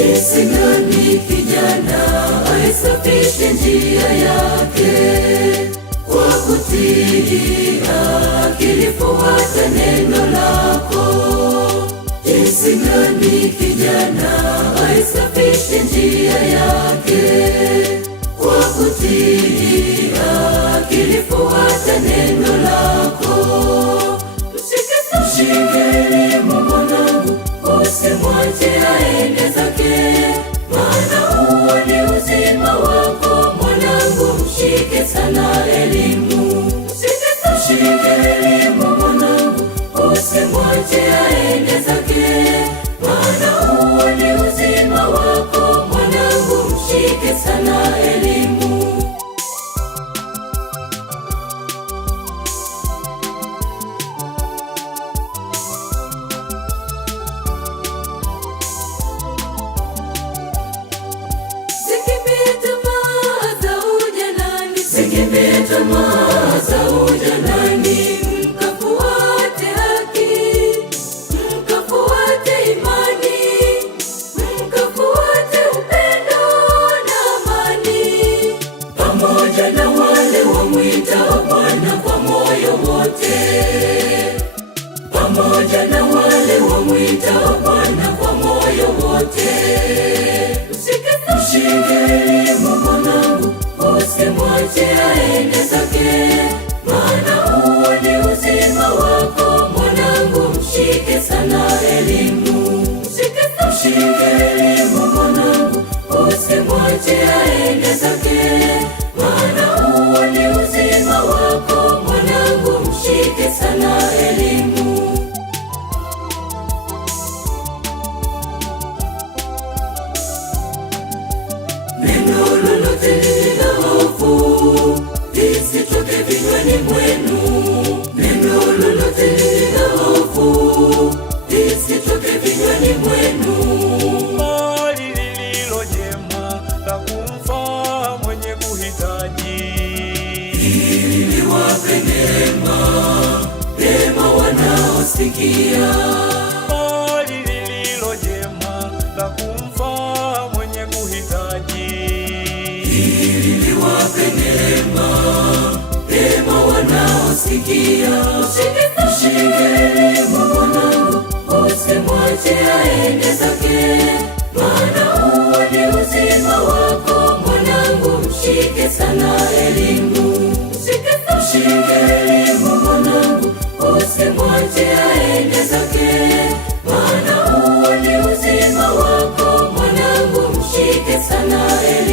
Jinsi gani kijana aisafishe njia yake kwa kutii, akilifuata neno lako. Jinsi gani kijana aisafishe njia yake kwa kutii, akilifuata neno lako. Mshike elimu mwanangu, usimwache aende zake, maana huo ni uzima wako mwanangu. Mshike sana elimu, mshike elimu mwanangu, usimwache aende zake, maana huo ni uzima wako mwanangu. Mshike sana elimu. Zikimbie tamaa za ujanani, mkafuate haki, mkafuate imani, mkafuate upendo na amani, pamoja na wale wamwitao Bwana kwa moyo wote, pamoja na wale wamwitao Bwana kwa moyo wote. Mshike elimu mwanangu, usimwache aende zake, maana huo ni uzima wako mwanangu. Mshike sana elimu, mshike elimu mwanangu, usimwache aende zake, maana huo ni uzima wako mwanangu. Mshike sana elimu. Neno lolote lililo hofu lisitoke vinywani mwenu, neno lolote lililo hofu lisitoke vinywani mwenu, bali lililo jema la kumfaa mwenye kuhitaji, ili liwape neema wanaosikia, bali lililo jema la kumfaa mwenye kuhitaji, ili liwape neema wanaosikia. Mshike elimu mwanangu, usimwache aende zake, maana huo ni uzima wako mwanangu. Mshike sana elimu, mshike elimu mwanangu, usimwache aende zake, maana huo ni uzima wako mwanangu. Mshike sana elimu.